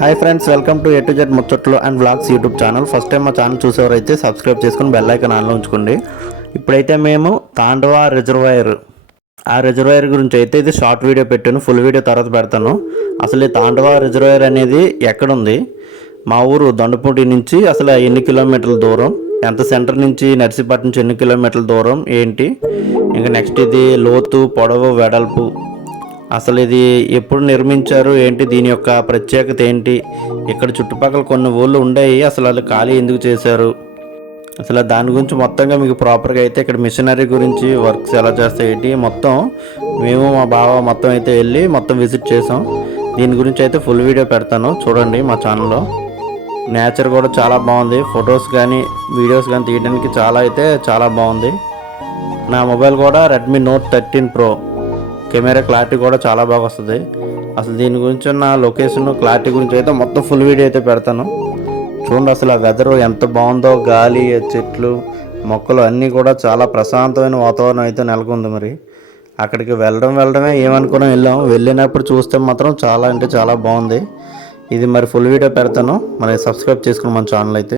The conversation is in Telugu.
Hi friends welcome to A to Z Muchatlu and vlogs YouTube channel first time మా ఛానల్ చూసేవారైతే సబ్స్క్రైబ్ చేసుకుని బెల్ ఐకాన్ ఆన్లో ఉంచుకోండి. ఇప్పుడైతే మేము తాండవ రిజర్వాయర్ ఆ రిజర్వాయర్ గురించి అయితే ఇది షార్ట్ వీడియో పెట్టాను ఫుల్ వీడియో తర్వాత పెడతాను. అసలు ఈ తాండవ రిజర్వాయర్ అనేది ఎక్కడుంది? మా ఊరు దొండపూటి నుంచి అసలు ఎన్ని కిలోమీటర్ల దూరం? ఎంత సెంటర్ నుంచి నర్సీపట్నం నుంచి ఎన్ని కిలోమీటర్ల దూరం? ఏంటి? ఇంకా నెక్స్ట్ ఇది లోతు పొడవు వెడల్పు. అసలు ఇది ఎప్పుడు నిర్మించారు? ఏంటి దీని యొక్క ప్రత్యేకత ఏంటి? ఇక్కడ చుట్టుపక్కల కొన్ని ఊళ్ళు ఉండేవి అసలు వాళ్ళు ఖాళీ ఎందుకు చేశారు? అసలు దాని గురించి మొత్తంగా మీకు ప్రాపర్గా అయితే ఇక్కడ మిషనరీ గురించి వర్క్స్ ఎలా చేస్తాయి మొత్తం మేము మా బావ మొత్తం అయితే వెళ్ళి మొత్తం విజిట్ చేసాం. దీని గురించి అయితే ఫుల్ వీడియో పెడతాను. చూడండి మా ఛానల్లో నేచర్ కూడా చాలా బాగుంది. ఫొటోస్ కానీ వీడియోస్ కానీ తీయడానికి చాలా అయితే చాలా బాగుంది. నా మొబైల్ కూడా Redmi Note thirteen Pro camera clarity కూడా చాలా బాగా వస్తుంది. అసలు దీని గురించి ఉన్న లొకేషన్ క్లారిటీ గురించి అయితే మొత్తం ఫుల్ వీడియో అయితే పెడతాను. చూడండి అసలు ఆ వెదర్ ఎంత బాగుందో గాలి చెట్లు మొక్కలు అన్నీ కూడా చాలా ప్రశాంతమైన వాతావరణం అయితే నెలకొంది మరి. అక్కడికి వెళ్ళడం వెళ్ళడమే ఏమనుకుని వెళ్ళాం. వెళ్ళినప్పుడు చూస్తే మాత్రం చాలా అంటే చాలా బాగుంది. ఇది మరి ఫుల్ వీడియో పెడతాను. మరి సబ్స్క్రైబ్ చేసుకుని మన ఛానల్ అయితే.